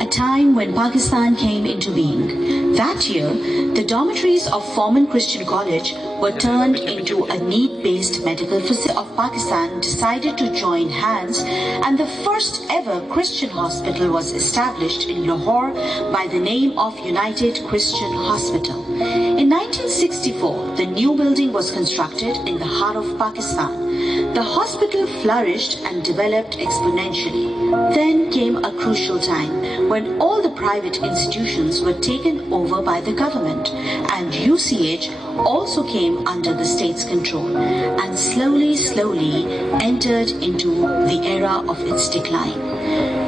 A time when Pakistan came into being. That year, the dormitories of Forman Christian College were turned into a need-based medical facility of Pakistan decided to join hands, and the first ever Christian hospital was established in Lahore by the name of United Christian Hospital. In 1964, the new building was constructed in the heart of Pakistan. The hospital flourished and developed exponentially. Then came a crucial time when all the private institutions were taken over by the government, and UCH also came under the state's control and slowly entered into the era of its decline.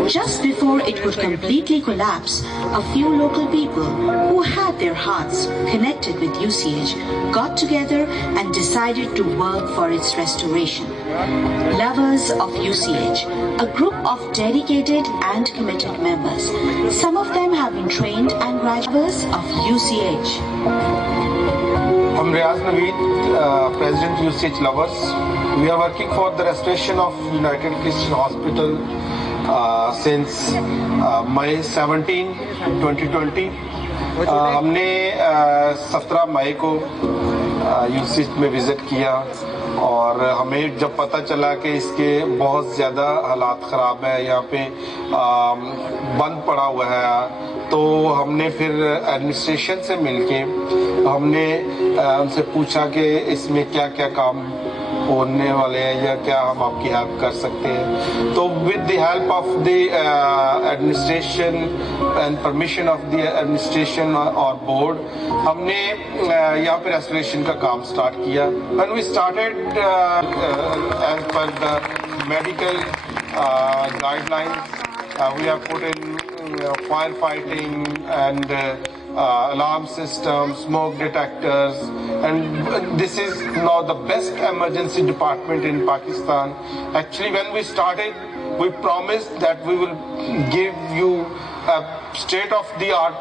Just before it would completely collapse, a few local people who had their hearts connected with UCH got together and decided to work for its restoration. Lovers of UCH, a group of dedicated and committed members. Some of them have been trained and graduates of UCH. I'm Riaz Naveed, President UCH Lovers. We are working for the restoration of United Christian Hospital since May 17, 2020. हमने 17 मई को UCH में visit किया और हमें जब पता चला कि इसके बहुत ज़्यादा हालात ख़राब है, यहाँ पे बंद पड़ा हुआ है, तो हमने फिर एडमिनिस्ट्रेशन से मिलके हमने उनसे पूछा कि इसमें क्या क्या काम होने वाले हैं या क्या हम आपकी हेल्प कर सकते हैं. तो with the help of the administration and permission of the administration और बोर्ड हमने यहाँ पे रेस्टोरेशन का काम स्टार्ट किया. When we started as per the medical guidelines we have put in firefighting and alarm systems, smoke detectors, and this is now the best emergency department in Pakistan. Actually, when we started, we promised that we will give you a state-of-the-art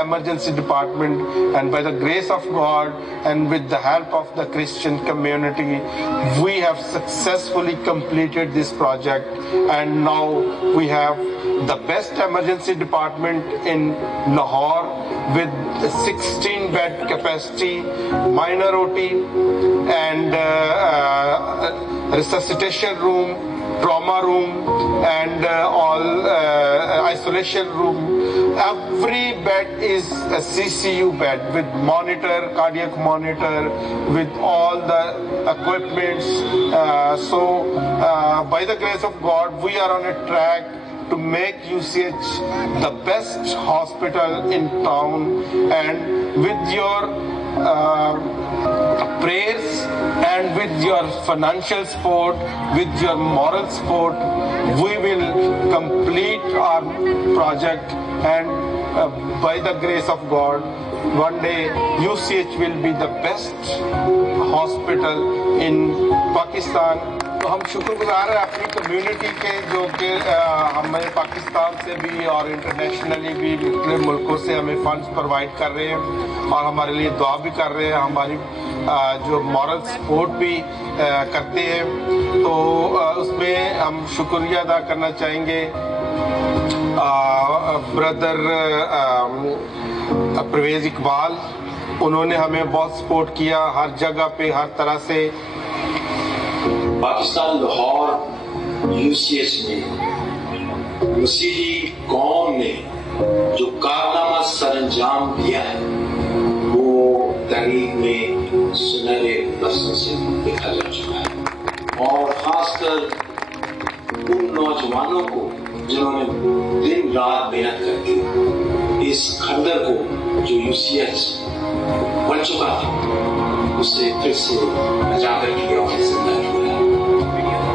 emergency department, and by the grace of God and with the help of the Christian community, we have successfully completed this project, and now we have the best emergency department in Lahore with 16 bed capacity, minor OT and resuscitation room, trauma room and all isolation room. Every bed is a CCU bed with monitor, cardiac monitor, with all the equipments. So by the grace of God, we are on a track to make UCH the best hospital in town, and with your prayers and with your financial support, with your moral support, we will complete our project, and by the grace of God, one day UCH will be the best hospital in Pakistan. تو ہم شکرگزار ہیں اپنی community کے جو کہ ہمیں پاکستان سے بھی اور انٹرنیشنلی بھی مختلف ملکوں سے ہمیں فنڈز پرووائڈ کر رہے ہیں اور ہمارے لیے دعا بھی کر رہے ہیں, ہماری جو مورل سپورٹ بھی کرتے ہیں. تو اس میں ہم شکریہ ادا کرنا چاہیں گے بردر پرویز اقبال. انہوں نے ہمیں بہت سپورٹ کیا ہر جگہ پہ, ہر طرح سے. پاکستان لاہور UCH میں مسیحی قوم نے جو کارنامہ سر انجام دیا ہے وہ تاریخ میں سنہرے لفظوں سے دیکھا جا چکا ہے, اور خاص کر ان نوجوانوں کو جنہوں نے دن رات محنت کر کے اس کھنڈر کو جو UCH بن چکا تھا اسے پھر سے اجاگر کیا اور زندہ کیا.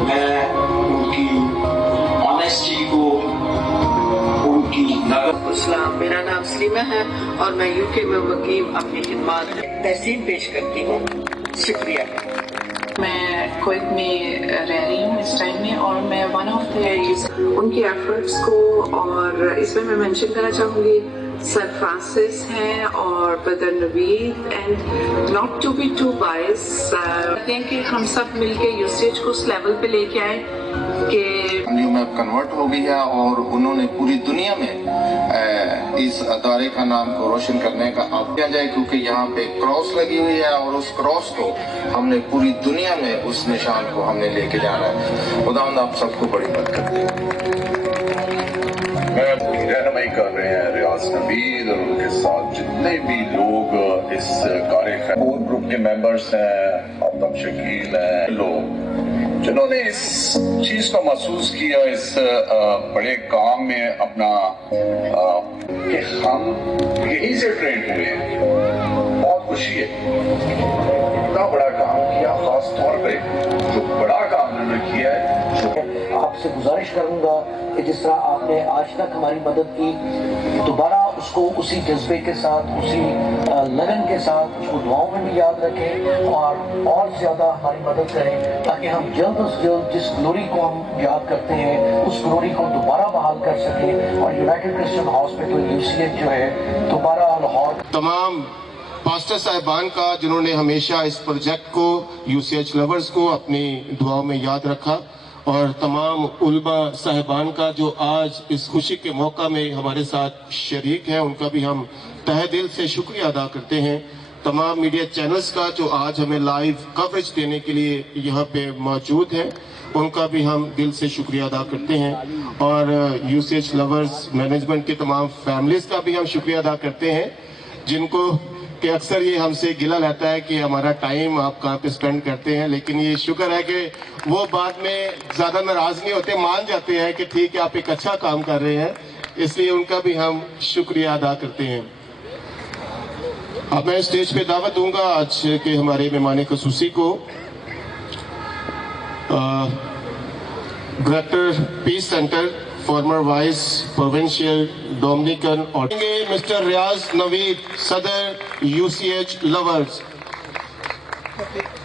میں ان کی آنیسٹی کو, ان کی نظر. السلام, میرا نام سلیمہ ہے اور میں UK میں مقیم اپنی خدمات تحسین پیش کرتی ہوں. शुक्रिया। मैं कुवैत में रह रही हूँ इस टाइम में, और मैं वन ऑफ द उनके एफर्ट्स को, और इसमें मैं मेंशन करना चाहूँगी सर फ्रांसिस हैं और brother Naveed, and not to be too bias, कहते हैं कि हम सब मिलके यूसेज को उस लेवल पे लेके आए कि न्यू मैप कन्वर्ट हो गई है और उन्होंने पूरी दुनिया में इस अदारे का नाम को रोशन करने का आप किया जाए, क्योंकि यहाँ पे क्रॉस लगी हुई है और उस क्रॉस को हमने पूरी दुनिया में उस निशान को हमने लेके जाना है। खुदावंद आप सबको बड़ी बरकत दे। रहनुमाई कर रहे हैं रियाज नवीद और उनके साथ जितने भी लोग इस कार्य कोर ग्रुप के मेंबर्स हैं, आफ्ताब शकील हैं, लोग जिन्होंने इस चीज को महसूस किया, इस बड़े काम में अपना कि हम यहीं से ट्रेन हुए, बहुत खुशी है। इतना बड़ा काम किया, खास तौर पे जो बड़ा काम उन्होंने किया है। आपसे गुजारिश करूंगा कि जिस तरह आपने आज तक हमारी मदद की, दोबारा उसको उसी जज्बे के साथ, उसी लगन के साथ उसको दुआओं में भी याद रखें और ज्यादा हमारी मदद करें, ताकि हम जल्द से जल्द जिस ग्लोरी को हम याद करते हैं उस ग्लोरी को दोबारा बहाल कर सकें और यूनाइटेड क्रिश्चियन हॉस्पिटल यूसीएच जो है दोबारा लाहौर। तमाम पास्टर साहिबान का जिन्होंने हमेशा इस प्रोजेक्ट को, यूसीएच लवर्स को अपनी दुआओं में याद रखा, और तमाम उलमा साहिबान का जो आज इस खुशी के मौका में हमारे साथ शरीक हैं, उनका भी हम तहे दिल से शुक्रिया अदा करते हैं। तमाम मीडिया चैनल्स का जो आज हमें लाइव कवरेज देने के लिए यहाँ पे मौजूद हैं, उनका भी हम दिल से शुक्रिया अदा करते हैं, और यूसीएच लवर्स मैनेजमेंट के तमाम फैमिलीज का भी हम शुक्रिया अदा करते हैं, जिनको कि अक्सर ये हमसे गिला रहता है कि हमारा टाइम आप कहाँ पे स्पेंड करते हैं, लेकिन ये शुक्र है कि वो बाद में ज्यादा नाराज नहीं होते, मान जाते हैं कि ठीक है आप एक अच्छा काम कर रहे हैं, इसलिए उनका भी हम शुक्रिया अदा करते हैं। अब मैं स्टेज पे दावत दूंगा आज के हमारे मेहमान खसूसी को, director peace centre, former vice provincial Dominican, और मिस्टर रियाज नवीद, सदर UCH lovers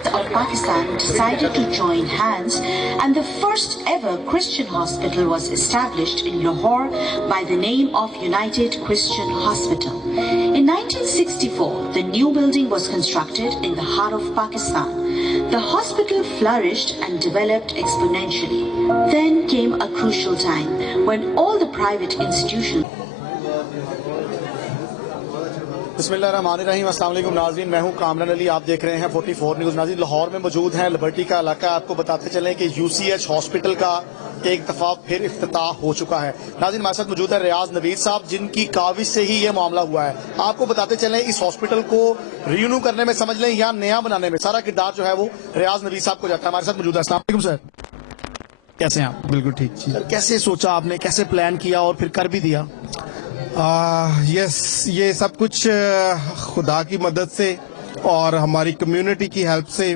of Pakistan decided to join hands, and the first ever Christian hospital was established in Lahore by the name of United Christian Hospital. In 1964, the new building was constructed in the heart of Pakistan. The hospital flourished and developed exponentially. Then came a crucial time when all the private institutions बिस्मिल्लाहिर्रहमानिर्रहीम, अस्सलाम वालेकुम नाज़रीन, मैं हूं कामरान अली, आप देख रहे हैं 44 न्यूज़। नाज़रीन, लाहौर में मौजूद हैं, लिबर्टी का इलाका। आपको बताते चलें कि यूसीएच हॉस्पिटल का एक दफ़ा फिर इफ्तिताह हो चुका है। नाज़रीन, हमारे साथ मौजूद है रियाज नवीद साहब, जिनकी काविश से ही ये मामला हुआ है। आपको बताते चलें इस हॉस्पिटल को रिन्यू करने में, समझ लें, या नया बनाने में सारा किरदार जो है वो रियाज नवीद साहब को जाता है। हमारे साथ मौजूद है। अस्सलाम वालेकुम सर, कैसे हैं आप? बिल्कुल ठीक जी। कैसे सोचा आपने, कैसे प्लान किया और फिर कर भी दिया? यस, ये सब कुछ खुदा की मदद से और हमारी कम्युनिटी की हेल्प से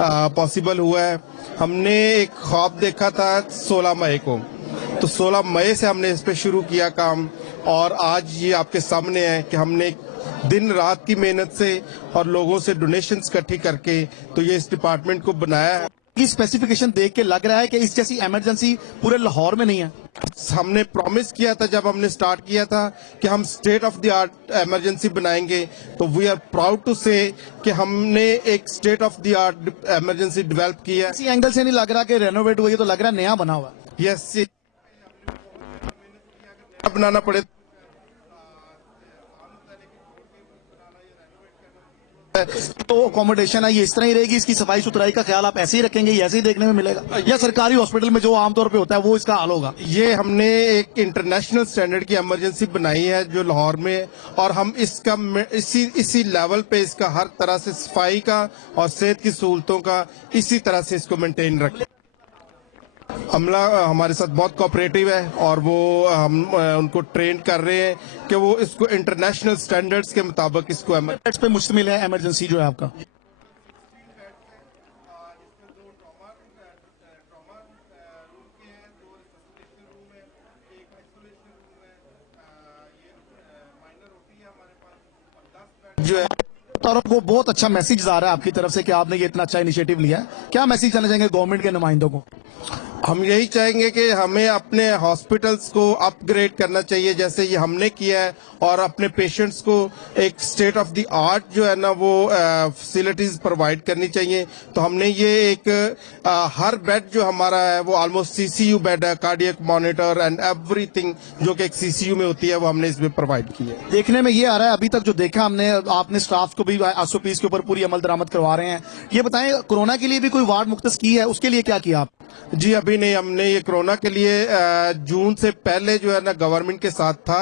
पॉसिबल हुआ है। हमने एक ख्वाब देखा था 16 मई को, तो 16 मई से हमने इस पे शुरू किया काम, और आज ये आपके सामने है कि हमने दिन रात की मेहनत से और लोगों से डोनेशंस इकट्ठी करके तो ये इस डिपार्टमेंट को बनाया है। स्पेसिफिकेशन देख के लग रहा है कि इस जैसी इमरजेंसी पूरे लाहौर में नहीं है। हमने प्रॉमिस किया था जब हमने स्टार्ट किया था कि हम state of the art emergency बनाएंगे, तो वी आर प्राउड टू से कि हमने एक state of the art emergency develop की है। इसी एंगल से नहीं लग रहा कि रेनोवेट हुई है, तो लग रहा है नया बना हुआ। यस, बनाना पड़े तो अकोमोडेशन है ये इस तरह ही रहेगी, इसकी सफाई सुथराई का ख्याल आप ऐसे ही रखेंगे, ऐसे ही देखने में मिलेगा, या सरकारी हॉस्पिटल में जो आमतौर पे होता है वो इसका हाल होगा? ये हमने एक इंटरनेशनल स्टैंडर्ड की इमरजेंसी बनाई है जो लाहौर में, और हम इसका इसी लेवल पे इसका हर तरह से सफाई का और सेहत की सहूलतों का इसी तरह से इसको मेंटेन रखें। अमला हमारे साथ बहुत कोऑपरेटिव है, और वो हम उनको ट्रेन कर रहे हैं कि वो इसको इंटरनेशनल स्टैंडर्ड्स के मुताबिक इसको पे मुश्तमिल है इमरजेंसी जो है आपका। जो है और वो बहुत अच्छा मैसेज आ रहा है आपकी तरफ से कि आपने ये इतना अच्छा इनिशिएटिव लिया है, क्या मैसेज देना चाहेंगे गवर्नमेंट के नुमाइंदों को? हम यही चाहेंगे कि हमें अपने हॉस्पिटल्स को अपग्रेड करना चाहिए जैसे ये हमने किया है, और अपने पेशेंट्स को एक स्टेट ऑफ द आर्ट जो है ना वो फैसिलिटीज प्रोवाइड करनी चाहिए। तो हमने ये एक हर बेड जो हमारा है वो ऑलमोस्ट सीसीयू बेड है, कार्डियक मॉनिटर एंड एवरीथिंग जो कि एक सीसीयू में होती है वो हमने इसमें प्रोवाइड की है। देखने में ये आ रहा है अभी तक जो देखा हमने, आपने स्टाफ को भी एसओपीज के ऊपर पूरी अमल दरामद करवा रहे हैं। ये बताएं कोरोना के लिए भी कोई वार्ड मुख्तस की है, उसके लिए क्या किया आप? जी अभी नहीं, हमने ये कोरोना के लिए जून से पहले जो है ना गवर्नमेंट के साथ था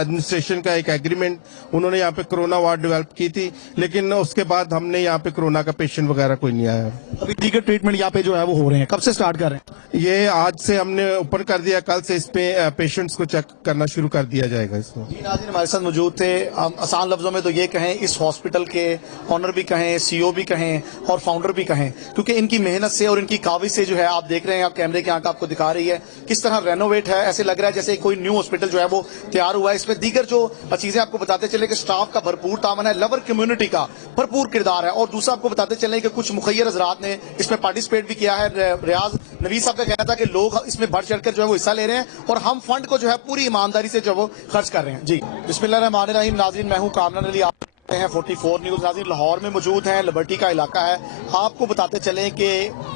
एडमिनिस्ट्रेशन का एक एग्रीमेंट, उन्होंने यहाँ पे कोरोना वार्ड डेवलप की थी, लेकिन उसके बाद हमने यहाँ पे कोरोना का पेशेंट वगैरह कोई नहीं आया। अभी दीगर ट्रीटमेंट यहाँ पे जो है वो हो रहे हैं, कब से स्टार्ट कर रहे हैं? ये आज से हमने ओपन कर दिया, कल से इस पे पेशेंट्स को चेक करना शुरू कर दिया जाएगा इसमें। जी नाज़रीन हमारे साथ मौजूद थे। आसान लफ्जों में तो ये कहें, इस हॉस्पिटल के ऑनर भी कहें, सीईओ भी कहें और फाउंडर भी कहें, क्योंकि इनकी मेहनत से और इनकी काविश से जो है आप देख रहे हैं, आप कैमरे की आंख आपको दिखा रही है किस तरह रेनोवेट है। ऐसे लग रहा है जैसे कोई न्यू हॉस्पिटल जो है वो तैयार हुआ है। इसमें दीगर जो चीजें आपको बताते चले कि स्टाफ का भरपूर तामन है, लवर कम्युनिटी का भरपूर किरदार है, और दूसरा आपको बताते चले कि कुछ मुखैर हजरात ने इसमें पार्टिसिपेट भी किया है। रियाज नवीद साहब का कहना था कि लोग इसमें बढ़ चढ़कर जो है वो हिस्सा ले रहे हैं और हम फंड को जो है पूरी ईमानदारी से जो वो खर्च कर रहे हैं। जी बिस्मिल्लाहिर्रहमानिर्रहीम। नाज़रीन मैं हूं कामरान अली, आप हैं 44 न्यूज। नाज़रीन लाहौर में मौजूद हैं, लिबर्टी का इलाका है। आपको बताते चलें कि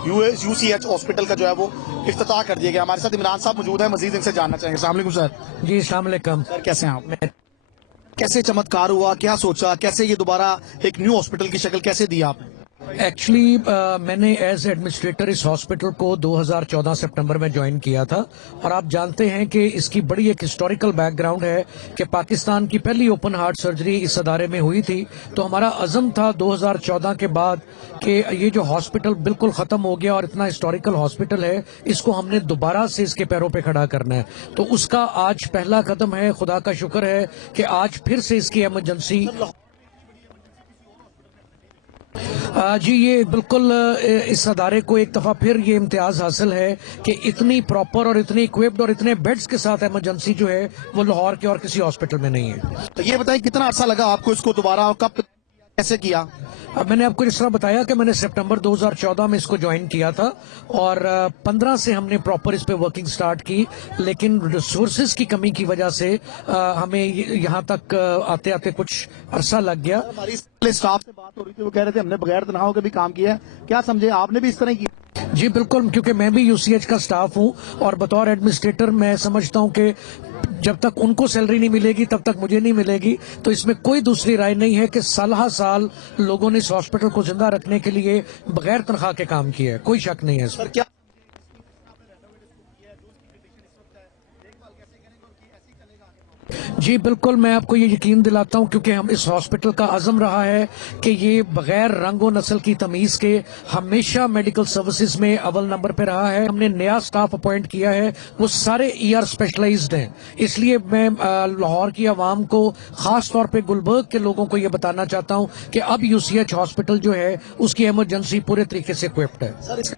यूसीएच हॉस्पिटल का जो है वो इफ्तिताह कर दिया गया। हमारे साथ इमरान साहब मौजूद हैं, मजीद इनसे जानना चाहेंगे। अस्सलाम वालेकुम सर। जी अस्सलाम वालेकुम सर, कैसे हैं आप? कैसे चमत्कार हुआ, क्या सोचा, कैसे ये दोबारा एक न्यू हॉस्पिटल की शक्ल कैसे दी आपने? एक्चुअली मैंने एज एडमिनिस्ट्रेटर इस हॉस्पिटल को 2014 सितंबर में ज्वाइन किया था, और आप जानते हैं कि इसकी बड़ी एक हिस्टोरिकल बैकग्राउंड है कि पाकिस्तान की पहली ओपन हार्ट सर्जरी इस अदारे में हुई थी। तो हमारा अज़म था 2014 के बाद कि ये जो हॉस्पिटल बिल्कुल ख़त्म हो गया और इतना हिस्टोरिकल हॉस्पिटल है, इसको हमने दोबारा से इसके पैरों पे खड़ा करना है। तो उसका आज पहला कदम है। खुदा का शुक्र है कि आज फिर से इसकी इमरजेंसी जी ये बिल्कुल इस अदारे को एक दफा फिर ये इम्तियाज हासिल है कि इतनी प्रॉपर और इतनी इक्विप्ड और इतने बेड्स के साथ इमरजेंसी जो है वो लाहौर के और किसी हॉस्पिटल में नहीं है। तो ये बताइए कितना अर्सा लगा आपको इसको दोबारा, कब कैसे किया? अब मैंने आपको इस तरह बताया कि मैंने सितंबर 2014 में इसको ज्वाइन किया था, और 15 से हमने प्रॉपर इस पे वर्किंग स्टार्ट की, लेकिन रिसोर्सेज की कमी की वजह से हमें यहाँ तक आते आते कुछ अरसा लग गया। हमारी स्टाफ से बात हो रही थी, वो कह रहे थे हमने बगैर तनख्वाहों के भी काम किया है, क्या समझे आपने भी इस तरह किया? जी बिल्कुल, क्योंकि मैं भी यूसीएच का स्टाफ हूँ, और बतौर एडमिनिस्ट्रेटर मैं समझता हूँ कि जब तक उनको सैलरी नहीं मिलेगी तब तक मुझे नहीं मिलेगी। तो इसमें कोई दूसरी राय नहीं है कि साल लोगों ने इस हॉस्पिटल को जिंदा रखने के लिए बगैर तनख्वाह के काम किया है, कोई शक नहीं है इसमें। क्या जी बिल्कुल, मैं आपको ये यकीन दिलाता हूँ, क्योंकि हम इस हॉस्पिटल का अज़म रहा है कि ये बगैर रंग व नस्ल की तमीज के हमेशा मेडिकल सर्विसेज में अव्वल नंबर पे रहा है। हमने नया स्टाफ अपॉइंट किया है, वो सारे ईआर स्पेशलाइज्ड हैं। इसलिए मैं लाहौर की आवाम को, खास तौर पे गुलबर्ग के लोगों को ये बताना चाहता हूँ कि अब यूसीएच हॉस्पिटल जो है उसकी इमरजेंसी पूरे तरीके से इक्विप्ड है।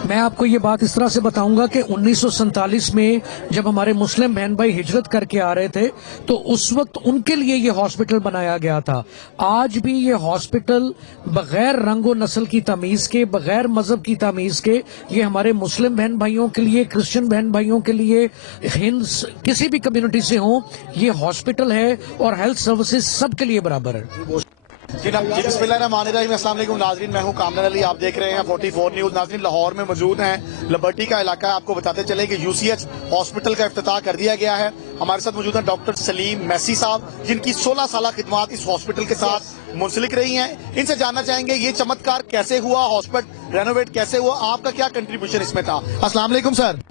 मैं आपको ये बात इस तरह से बताऊंगा कि 1947 में जब हमारे मुस्लिम बहन भाई हिजरत करके आ रहे थे, तो उस वक्त उनके लिए ये हॉस्पिटल बनाया गया था। आज भी ये हॉस्पिटल बगैर रंग व नस्ल की तमीज के, बगैर मजहब की तमीज के, ये हमारे मुस्लिम बहन भाइयों के लिए, क्रिश्चियन बहन भाइयों के लिए, हिंद किसी भी कम्युनिटी से हो, ये हॉस्पिटल है, और हेल्थ सर्विसेज सबके लिए बराबर है। जी बिस्मिल्लाहिर्रहमानिर्रहीम। अस्सलाम वालेकुम नाज़रीन, मैं हूं कामरान अली, आप देख रहे हैं 44 न्यूज। नाज़रीन लाहौर में मौजूद हैं, लिबर्टी का इलाका है। आपको बताते चले कि यूसीएच हॉस्पिटल का इफ्तिताह कर दिया गया है। हमारे साथ मौजूद हैं डॉक्टर सलीम मैसी साहब, जिनकी 16 साल खिदमत इस हॉस्पिटल के साथ मुंसलिक रही हैं। इनसे जानना चाहेंगे ये चमत्कार कैसे हुआ, हॉस्पिटल रेनोवेट कैसे हुआ, आपका क्या कंट्रीब्यूशन इसमें था? अस्सलाम वालेकुम सर।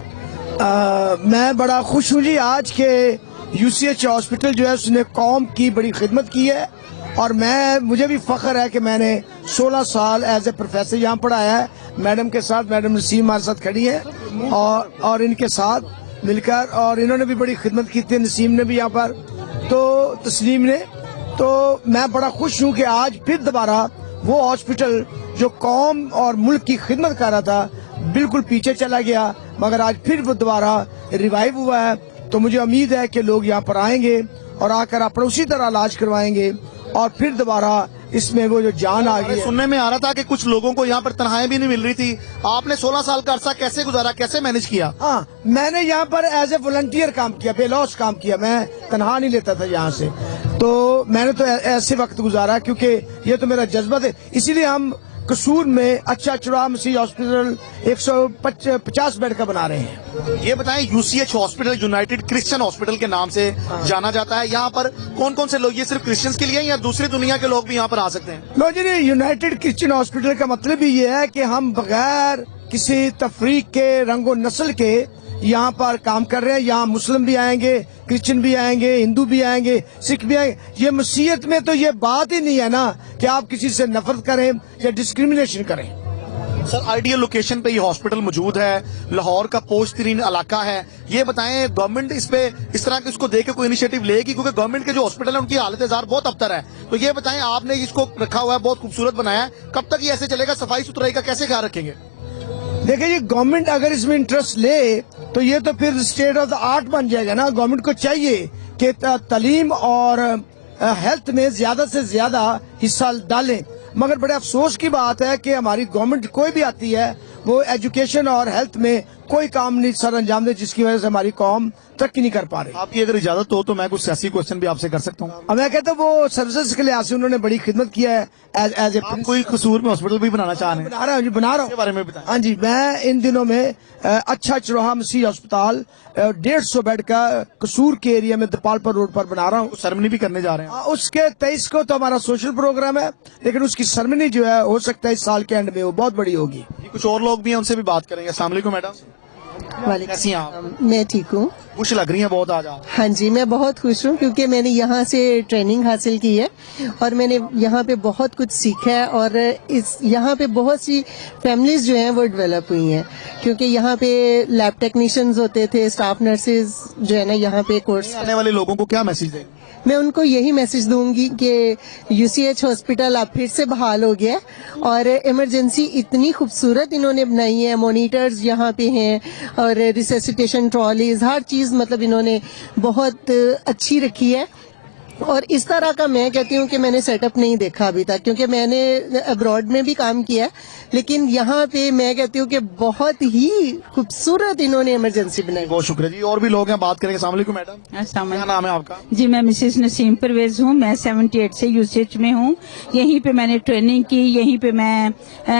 मैं बड़ा खुश हूँ जी आज के यूसीएच हॉस्पिटल जो है उसने कौम की बड़ी खिदमत की है, और मुझे भी फख्र है कि मैंने 16 साल एज ए प्रोफेसर यहाँ पढ़ाया है। मैडम के साथ, मैडम नसीम हमारे साथ खड़ी है, और इनके साथ मिलकर, और इन्होंने भी बड़ी खिदमत की थी, नसीम ने भी यहाँ पर, तो तस्लीम ने। तो मैं बड़ा खुश हूँ कि आज फिर दोबारा वो हॉस्पिटल जो कौम और मुल्क की खिदमत कर रहा था बिल्कुल पीछे चला गया, मगर आज फिर वो दोबारा रिवाइव हुआ है। तो मुझे उम्मीद है कि लोग यहाँ पर आएंगे और आकर अपना उसी तरह इलाज करवाएंगे और फिर दोबारा इसमें वो जो जान आ गई। सुनने में आ रहा था कि कुछ लोगों को यहाँ पर तनख्वाहें भी नहीं मिल रही थी, आपने 16 साल का अरसा कैसे गुजारा, कैसे मैनेज किया? हाँ, मैंने यहाँ पर एज ए वॉलंटियर काम किया, बेलॉस काम किया, मैं तनख्वाह नहीं लेता था यहाँ से। तो मैंने तो ऐसे वक्त गुजारा क्योंकि ये तो मेरा जज्बा था। इसीलिए हम कसूर में अच्छा चुराह मसीह हॉस्पिटल 150 बेड का बना रहे हैं। ये बताएं, UCH hospital United Christian hospital के नाम से जाना जाता है, यहाँ पर कौन कौन से लोग, ये सिर्फ क्रिश्चियंस के लिए या दूसरी दुनिया के लोग भी यहाँ पर आ सकते हैं? लो जी, यूनाइटेड क्रिश्चियन हॉस्पिटल का मतलब ही ये है कि हम बगैर किसी तफरीक के, रंगो नस्ल के यहाँ पर काम कर रहे हैं। यहाँ मुस्लिम भी आएंगे, क्रिश्चियन भी आएंगे, हिंदू भी आएंगे, सिख भी आएंगे। ये मसीहत में तो ये बात ही नहीं है ना कि आप किसी से नफरत करें या डिस्क्रिमिनेशन करें। सर, आइडियल लोकेशन पे ये हॉस्पिटल मौजूद है, लाहौर का पोश तरीन इलाका है। ये बताएं, गवर्नमेंट इस पे इस तरह के इसको देख के कोई इनिशिएटिव लेगी, क्योंकि गवर्नमेंट के जो हॉस्पिटल है उनकी हालत जार बहुत अबतर है। तो ये बताएं, आपने इसको रखा हुआ है, बहुत खूबसूरत बनाया है, कब तक ये ऐसे चलेगा? सफाई सुथराई का कैसे ख्याल रखेंगे? देखिए जी, गवर्नमेंट अगर इसमें इंटरेस्ट ले तो ये तो फिर स्टेट ऑफ द आर्ट बन जाएगा ना। गवर्नमेंट को चाहिए कि तालीम और हेल्थ में ज्यादा से ज्यादा हिस्सा डालें, मगर बड़े अफसोस की बात है कि हमारी गवर्नमेंट कोई भी आती है वो एजुकेशन और हेल्थ में कोई काम नहीं सर अंजाम दे, जिसकी वजह से हमारी कौम तरक्की नहीं कर पा रही। आपकी अगर इजाजत हो तो मैं कुछ सियासी क्वेश्चन भी आपसे कर सकता हूँ? मैं कहता हूँ वो सर्विसेज के लिहाज से उन्होंने बड़ी खिदमत किया है। एज ए कोई कसूर में हॉस्पिटल भी बनाना चाह रहे हैं? बना रहा हूँ, बना रहा हूँ। बारे में बताएं। हाँ जी, मैं इन दिनों में अच्छा चुराहा मसीह अस्पताल 150 बेड का कसूर के एरिया में दपालपुर रोड पर बना रहा हूँ। सेरेमनी भी करने जा रहे हैं? उसके 23 को तो हमारा सोशल प्रोग्राम है, लेकिन उसकी सेरेमनी जो है हो सकता है इस साल के एंड में वो बहुत बड़ी होगी। कुछ और लोग भी हैं, उनसे भी बात करेंगे। अस्सलाम वालेकुम मैडम, कैसी हैं आप? मैं ठीक हूँ। खुश लग रही हैं बहुत आज आप। हाँ जी, मैं बहुत खुश हूँ क्योंकि मैंने यहाँ से ट्रेनिंग हासिल की है और मैंने यहाँ पे बहुत कुछ सीखा है और यहाँ पे बहुत सी फैमिलीज जो हैं वो डेवलप हुई हैं, क्योंकि यहाँ पे लैब टेक्नीशियंस होते थे, स्टाफ नर्सेज जो है ना यहाँ पे कोर्स। आने वाले लोगों को क्या मैसेज दें? मैं उनको यही मैसेज दूंगी कि यूसीएच हॉस्पिटल अब फिर से बहाल हो गया और इमरजेंसी इतनी खूबसूरत इन्होंने बनाई है, मॉनिटर्स यहाँ पे हैं और रिससिटेशन ट्रॉलीज, हर चीज़ मतलब इन्होंने बहुत अच्छी रखी है। और इस तरह का मैं कहती हूँ कि मैंने सेटअप नहीं देखा अभी तक, क्योंकि मैंने अब्रॉड में भी काम किया है, लेकिन यहाँ पे मैं कहती हूँ कि बहुत ही खूबसूरत इन्होंने इमरजेंसी बनाई। बहुत शुक्रिया जी। और भी लोग हैं, बात करेंगे। अस्सलाम वालेकुम मैडम, क्या नाम है आपका? जी, मैं मिसेस नसीम परवेज हूँ। मैं 78 से यूसीएच में हूँ। यहीं पे मैंने ट्रेनिंग की, यहीं पे मैं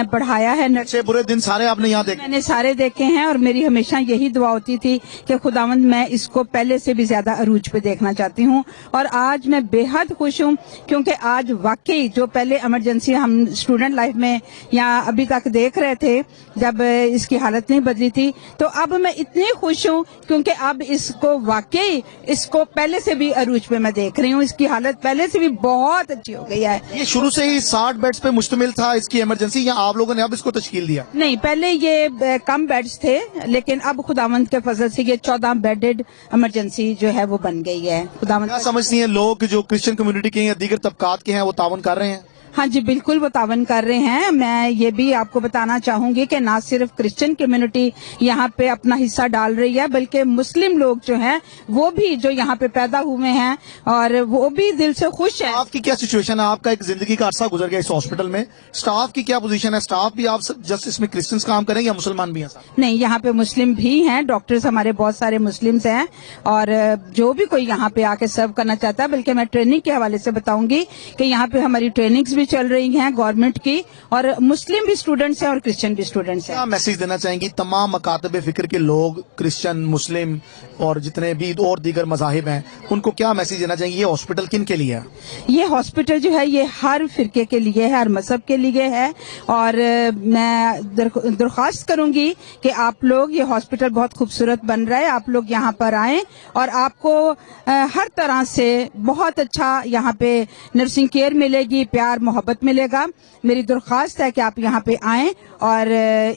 पढ़ाया है। अच्छे बुरे दिन सारे आपने यहाँ देखे? मैंने सारे देखे हैं और मेरी हमेशा यही दुआ होती थी कि खुदावंद मैं इसको पहले से भी ज्यादा अरूज पे देखना चाहती हूँ। और आज मैं बेहद खुश हूँ क्योंकि आज वाकई जो पहले इमरजेंसी हम स्टूडेंट लाइफ में या अभी तक देख रहे थे जब इसकी हालत नहीं बदली थी, तो अब मैं इतनी खुश हूँ क्योंकि अब इसको वाकई इसको पहले से भी अरूज पे मैं देख रही हूँ। इसकी हालत पहले से भी बहुत अच्छी हो गई है। ये शुरू से ही 60 बेड्स पे मुश्तमिल था इसकी इमरजेंसी, या आप लोगों ने अब इसको तश्कील दिया? नहीं, पहले ये कम बेड्स थे, लेकिन अब खुदावंद के फजल से ये 14 बेडेड इमरजेंसी जो है वो बन गई है। खुदावंद क्या समझती हैं लोग जो क्रिश्चियन कम्युनिटी के या दीगर तबकात के हैं वो तावन कर रहे हैं? हाँ जी, बिल्कुल वो तावन कर रहे हैं। मैं ये भी आपको बताना चाहूंगी कि ना सिर्फ क्रिश्चियन कम्युनिटी यहाँ पे अपना हिस्सा डाल रही है, बल्कि मुस्लिम लोग जो हैं वो भी जो यहाँ पे पैदा हुए हैं और वो भी दिल से खुश है। स्टाफ की क्या सिचुएशन है? आपका एक जिंदगी का अरसा गुजर गया इस हॉस्पिटल में, स्टाफ की क्या पोजीशन है? स्टाफ भी आप जस्ट इसमें क्रिश्चियंस काम करें या मुसलमान भी हैं? नहीं, यहाँ पे मुस्लिम भी हैं, डॉक्टर्स हमारे बहुत सारे मुस्लिम्स हैं और जो भी कोई यहाँ पे आके सर्व करना चाहता है, बल्कि मैं ट्रेनिंग के हवाले से बताऊंगी कि यहाँ पे हमारी ट्रेनिंग्स भी चल रही हैं गवर्नमेंट की, और मुस्लिम भी स्टूडेंट्स हैं और क्रिश्चियन भी स्टूडेंट्स हैं। क्या मैसेज देना चाहेंगी तमाम मकातब फिक्र के लोग, क्रिश्चियन, मुस्लिम और जितने भी और दीगर मजाहिब हैं, उनको क्या मैसेज देना चाहेंगे? ये हॉस्पिटल किन के लिए है? ये हॉस्पिटल जो है ये हर फिरके के लिए है, हर मजहब के लिए है। और मैं दरख्वास्त करूंगी कि आप लोग, ये हॉस्पिटल बहुत खूबसूरत बन रहा है, आप लोग यहाँ पर आएं और आपको हर तरह से बहुत अच्छा यहाँ पे नर्सिंग केयर मिलेगी, प्यार मोहब्बत मिलेगा। मेरी दरख्वास्त है कि आप यहाँ पे आएं और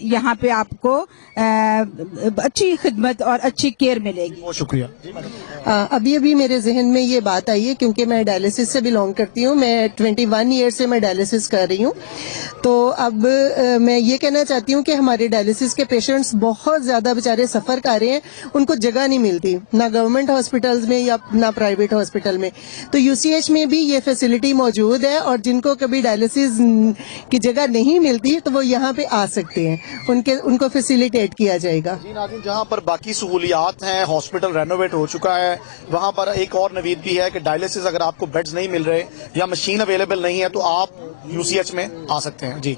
यहाँ पे आपको अच्छी खिदमत और अच्छी केयर मिलेगी। बहुत शुक्रिया। अभी अभी मेरे जहन में ये बात आई है क्योंकि मैं डायलिसिस से बिलोंग करती हूँ, मैं 21 ईयर से मैं डायलिसिस कर रही हूँ। तो अब मैं ये कहना चाहती हूँ कि हमारे डायलिसिस के पेशेंट्स बहुत ज़्यादा बेचारे सफ़र कर रहे हैं, उनको जगह नहीं मिलती ना गवर्नमेंट हॉस्पिटल्स में या ना प्राइवेट हॉस्पिटल में। तो यूसीएच में भी ये फैसिलिटी मौजूद है और जिनको कभी डायलिसिस की जगह नहीं मिलती तो वो यहाँ पे आ सकते हैं, उनको फैसिलिटेट किया जाएगा। जी नाज़रीन, जहाँ पर बाकी सहूलियात हैं, हॉस्पिटल रेनोवेट हो चुका है, वहाँ पर एक और नवीद भी है कि डायलिसिस अगर आपको बेड्स नहीं मिल रहे या मशीन अवेलेबल नहीं है तो आप यूसीएच में आ सकते हैं। जी